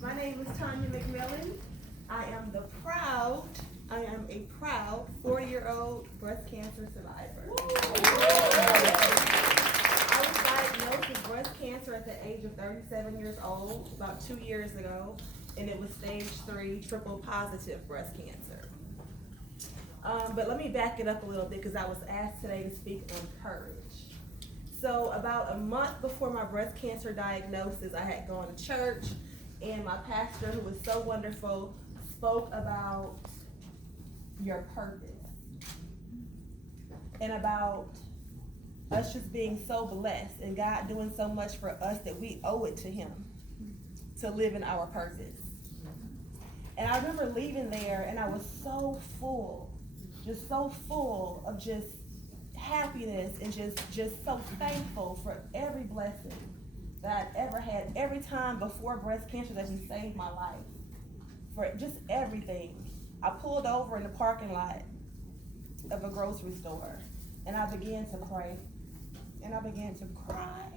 My name is Tanya McMillan. I am a proud 40-year-old breast cancer survivor. I was diagnosed with breast cancer at the age of 37 years old about 2 years ago, and it was stage 3 triple positive breast cancer. But let me back it up a little bit because I was asked today to speak on courage. So about a month before my breast cancer diagnosis, I had gone to church, and my pastor, who was so wonderful, spoke about your purpose and about us just being so blessed and God doing so much for us that we owe it to Him to live in our purpose. And I remember leaving there, and I was so full, just so full of just happiness and just so thankful for every blessing that I'd ever had, every time before breast cancer that He saved my life, for just everything. I pulled over in the parking lot of a grocery store, and I began to pray, and I began to cry,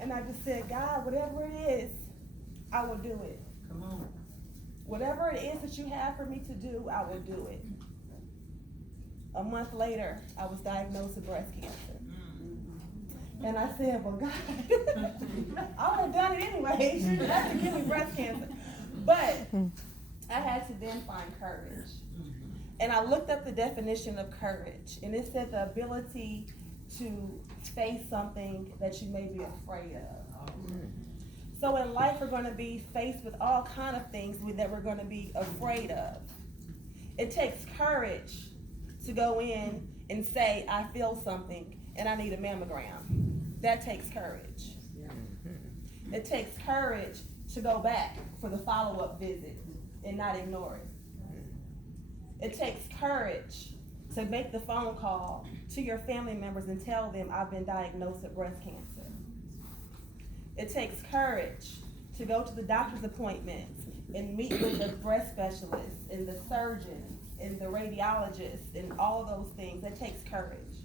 and I just said, God, whatever it is, I will do it. Come on. Whatever it is that you have for me to do, I will do it. A month later, I was diagnosed with breast cancer. And I said, well, God, I would have done it anyway. You didn't have to give me breast cancer. But I had to then find courage. And I looked up the definition of courage, and it said the ability to face something that you may be afraid of. So in life, we're going to be faced with all kind of things that we're going to be afraid of. It takes courage to go in and say, I feel something and I need a mammogram. That takes courage. It takes courage to go back for the follow-up visit and not ignore it. It takes courage to make the phone call to your family members and tell them I've been diagnosed with breast cancer. It takes courage to go to the doctor's appointments and meet with the breast specialists and the surgeons and the radiologists and all of those things. That takes courage.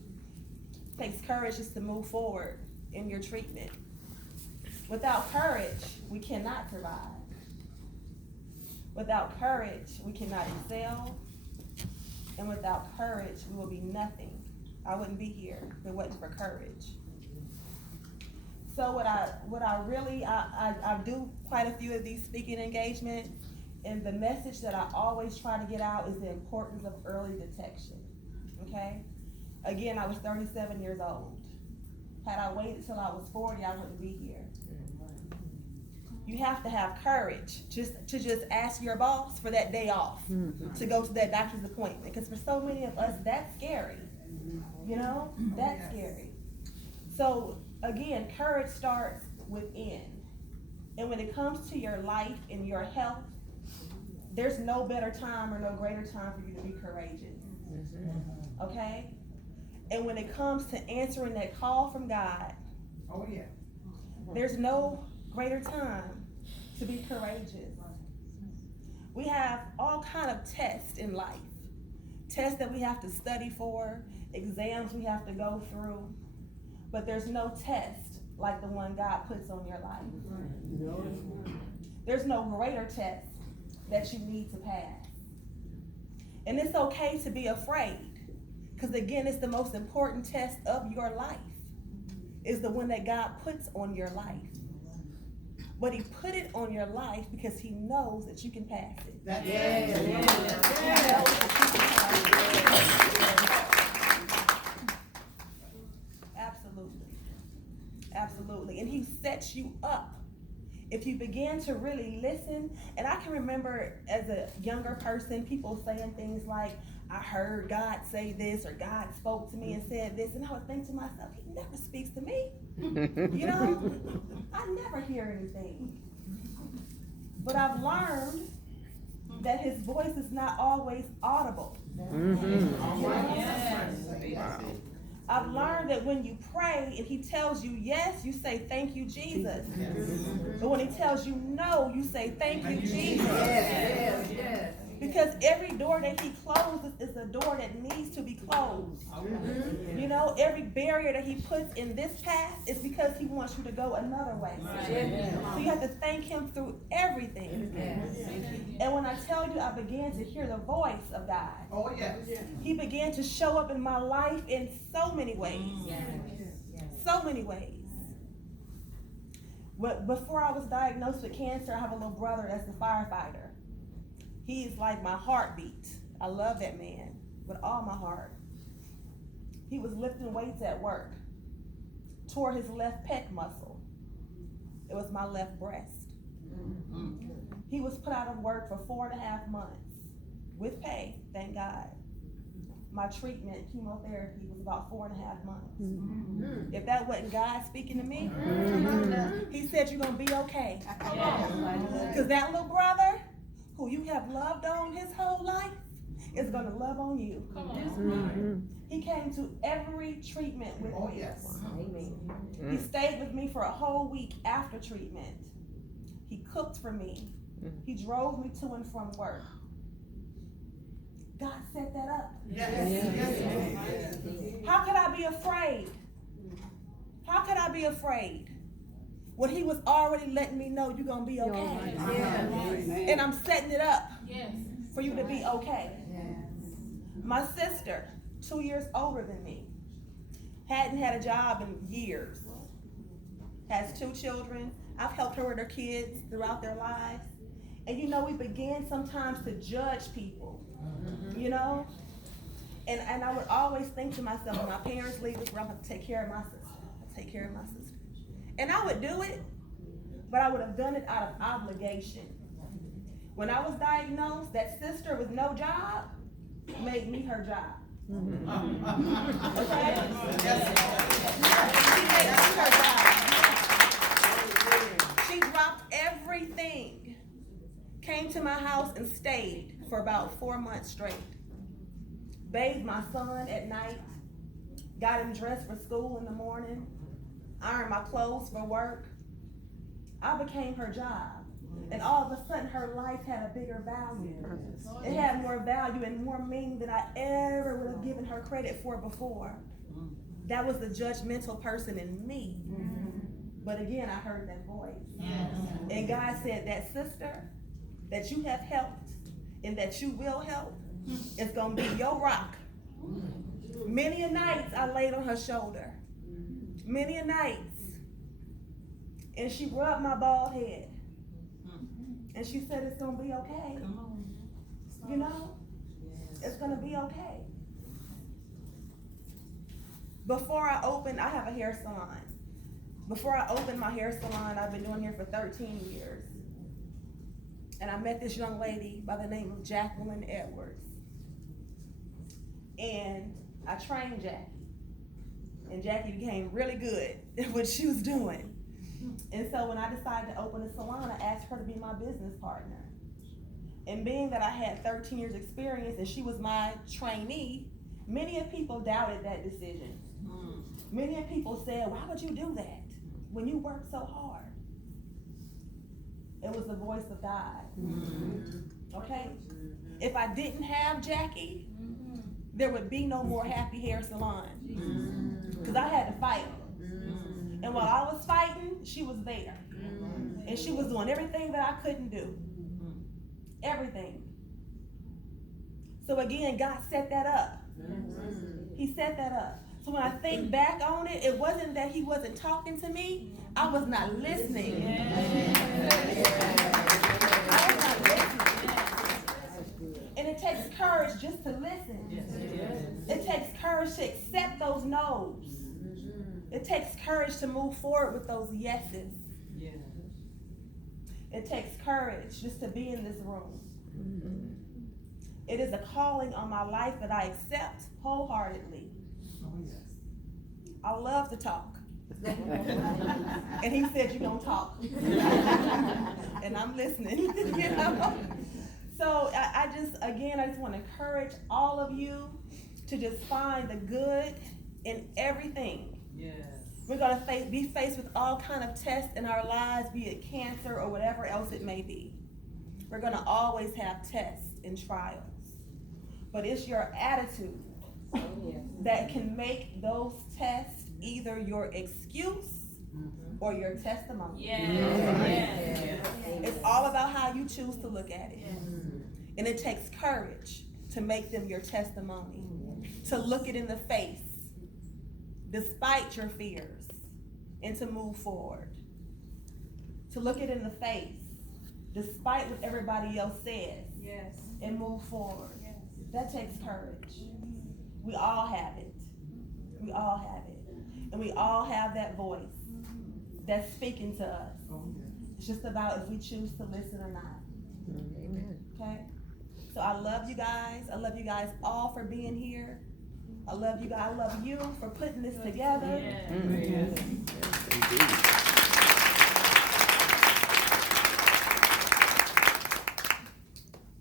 It takes courage just to move forward in your treatment. Without courage, we cannot survive. Without courage, we cannot excel. And without courage, we will be nothing. I wouldn't be here if it wasn't for courage. So I do quite a few of these speaking engagements, and the message that I always try to get out is the importance of early detection, okay? Again, I was 37 years old. Had I waited till I was 40, I wouldn't be here. You have to have courage to just ask your boss for that day off to go to that doctor's appointment, because for so many of us, that's scary. You know, that's scary. So again, courage starts within. And when it comes to your life and your health, there's no better time or no greater time for you to be courageous. Okay? And when it comes to answering that call from God, Oh, yeah. there's no greater time to be courageous. We have all kind of tests in life. Tests that we have to study for, exams we have to go through. But there's no test like the one God puts on your life. There's no greater test that you need to pass. And it's okay to be afraid, because again, it's the most important test of your life, is the one that God puts on your life. But He put it on your life because He knows that you can pass it. Absolutely. And He sets you up. If you begin to really listen, and I can remember as a younger person, people saying things like, I heard God say this, or God spoke to me and said this, and I would think to myself, He never speaks to me. You know, I never hear anything. But I've learned that His voice is not always audible. I've learned that when you pray and He tells you yes, you say thank you, Jesus. But when He tells you no, you say thank you, Jesus. Because every door that he closes is a door that needs to be closed. You know, every barrier that he puts in this path is because he wants you to go another way. So you have to thank him through everything. And when I tell you, I began to hear the voice of God. Oh, yes. He began to show up in my life in so many ways. So many ways. But before I was diagnosed with cancer, I have a little brother that's a firefighter. He is like my heartbeat. I love that man with all my heart. He was lifting weights at work, tore his left pec muscle. It was my left breast. He was put out of work for 4.5 months with pay, thank God. My treatment, chemotherapy, was about 4.5 months. If that wasn't God speaking to me, he said, you're going to be okay. Because that little brother who you have loved on his whole life is going to love on you. He came to every treatment with me. Yes. He stayed with me for a whole week after treatment. He cooked for me. He drove me to and from work. God set that up. Yes. How could I be afraid? How could I be afraid when he was already letting me know you're going to be okay? And I'm setting it up for you to be okay. My sister, 2 years older than me, hadn't had a job in years, has 2 children. I've helped her with her kids throughout their lives. And you know, we began sometimes to judge people, you know? And I would always think to myself, when my parents leave this, I'm going to take care of my sister. Take care of my sister. And I would do it, but I would have done it out of obligation. When I was diagnosed, that sister with no job made me her job. Okay? She made me her job. She dropped everything, came to my house and stayed for about 4 months straight. Bathed my son at night, got him dressed for school in the morning, ironed my clothes for work. I became her job. And all of a sudden her life had a bigger value. It had more value and more meaning than I ever would have given her credit for before. That was the judgmental person in me. But again, I heard that voice. And God said, that sister that you have helped and that you will help is going to be your rock. Many a nights I laid on her shoulder. Many a nights. And she rubbed my bald head. And she said, it's going to be okay. You know? It's going to be okay. Before I opened, I have a hair salon. Before I opened my hair salon, I've been doing hair for 13 years. And I met this young lady by the name of Jacqueline Edwards. And I trained Jackie. And Jackie became really good at what she was doing. And so when I decided to open a salon, I asked her to be my business partner. And being that I had 13 years experience and she was my trainee, many of people doubted that decision. Many of people said, why would you do that when you work so hard? It was the voice of God. Okay? If I didn't have Jackie, there would be no more Happy Hair Salon. Because I had to fight. And while I was fighting, she was there. And she was doing everything that I couldn't do. Everything. So again, God set that up. He set that up. So when I think back on it, it wasn't that he wasn't talking to me. I was not listening. I was not listening. And it takes courage just to listen. It takes courage to accept those no's. It takes courage to move forward with those yeses. It takes courage just to be in this room. It is a calling on my life that I accept wholeheartedly. I love to talk. And he said, you're going to talk. And I'm listening. You know? So I just want to encourage all of you to just find the good in everything. We're going to be faced with all kind of tests in our lives, be it cancer or whatever else it may be. We're gonna always have tests and trials. But it's your attitude that can make those tests either your excuse or your testimony. It's all about how you choose to look at it. And it takes courage to make them your testimony. To look it in the face, despite your fears, and to move forward. To look it in the face, despite what everybody else says, and move forward. That takes courage. We all have it. We all have it. And we all have that voice that's speaking to us. It's just about if we choose to listen or not. Okay? So I love you guys. I love you guys all for being here. I love you guys. I love you for putting this together.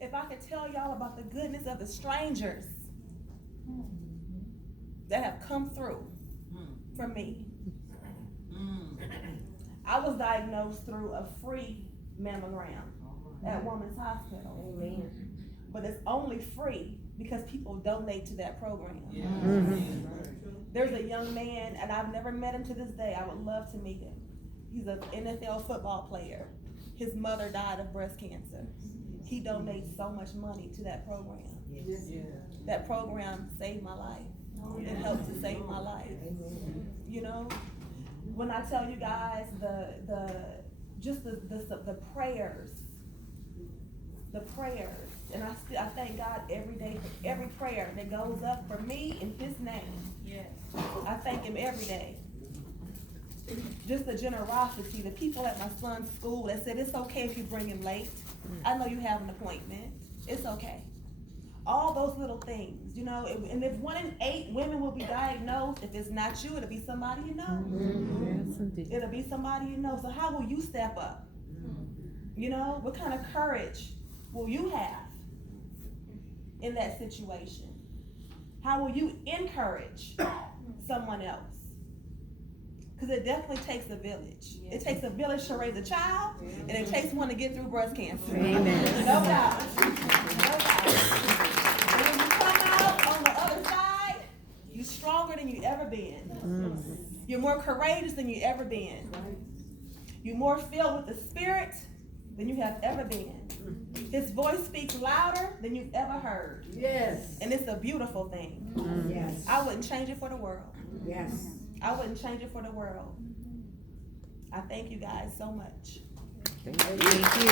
If I could tell y'all about the goodness of the strangers that have come through for me. I was diagnosed through a free mammogram at Women's Hospital. But it's only free because people donate to that program. There's a young man, and I've never met him to this day. I would love to meet him. He's an NFL football player. His mother died of breast cancer. He donates so much money to that program. That program saved my life. It helped to save my life. You know, when I tell you guys the prayers, and I thank God every day for every prayer that goes up for me in His name. I thank Him every day. Just the generosity, the people at my son's school that said it's okay if you bring him late. I know you have an appointment. It's okay. All those little things, you know, and if 1 in 8 women will be diagnosed, if it's not you, it'll be somebody you know. It'll be somebody you know. So how will you step up? You know, what kind of courage will you have in that situation? How will you encourage someone else? Because it definitely takes a village. It takes a village to raise a child, and it takes one to get through breast cancer. Amen. No doubt. No doubt. And when you come out on the other side, you're stronger than you ever been. You're more courageous than you ever been. You're more filled with the Spirit than you have ever been. His voice speaks louder than you've ever heard. And it's a beautiful thing. I wouldn't change it for the world. I wouldn't change it for the world. I thank you guys so much. Thank you.